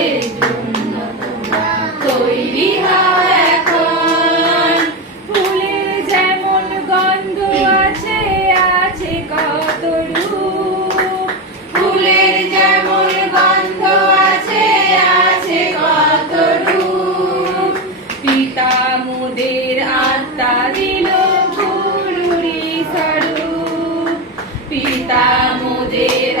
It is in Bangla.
এর জন্য তোমরা তৈরি হও এখন। ফুলের যেমন গন্ধ আছে, আছে কত রূপ। ফুলের যেমন গন্ধ আছে, আছে কত রূপ। পিতা মোদের আত্মা দিল গুরুরি স্বরূপ। পিতা মোদের